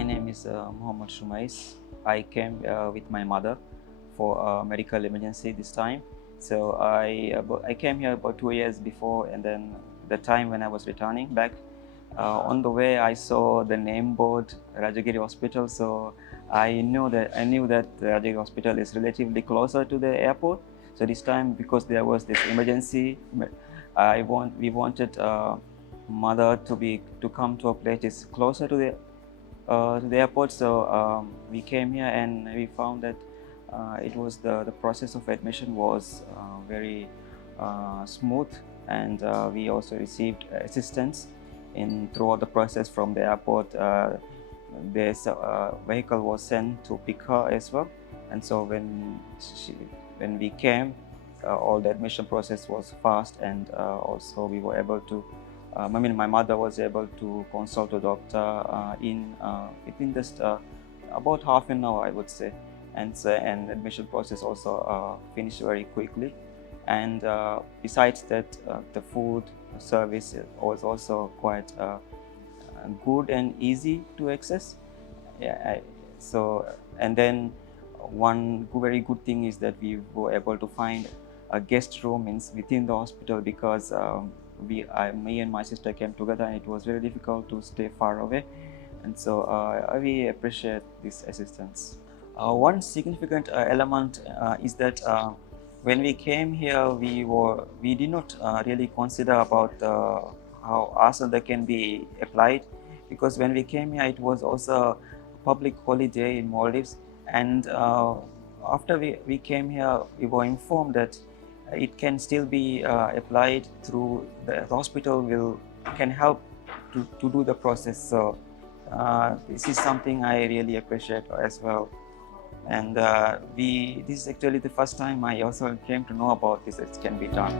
My name is Muhammad Shumais. I came with my mother for a medical emergency this time. So I came here about 2 years before, and then the time when I was returning back, on the way I saw the name board Rajagiri Hospital. So I knew that the Rajagiri Hospital is relatively closer to the airport. So this time, because there was this emergency, we wanted mother to come to a place is closer to the airport. So we came here and we found that it was the process of admission was very smooth, and we also received assistance in throughout the process from the airport. This vehicle was sent to pick her as well, and so when we came, all the admission process was fast, and also we were able to my mother was able to consult a doctor within just about half an hour, I would say, and admission process also finished very quickly. And besides that, the food service was also quite good and easy to access. And then one very good thing is that we were able to find a guest room within the hospital, because me and my sister came together, and it was very difficult to stay far away, and so I really appreciate this assistance. One significant element is that when we came here, we did not really consider about how asana can be applied, because when we came here, it was also a public holiday in Maldives, and after we came here, we were informed that it can still be applied through the hospital can help to do the process. So this is something I really appreciate as well. And this is actually the first time I also came to know about this. It can be done.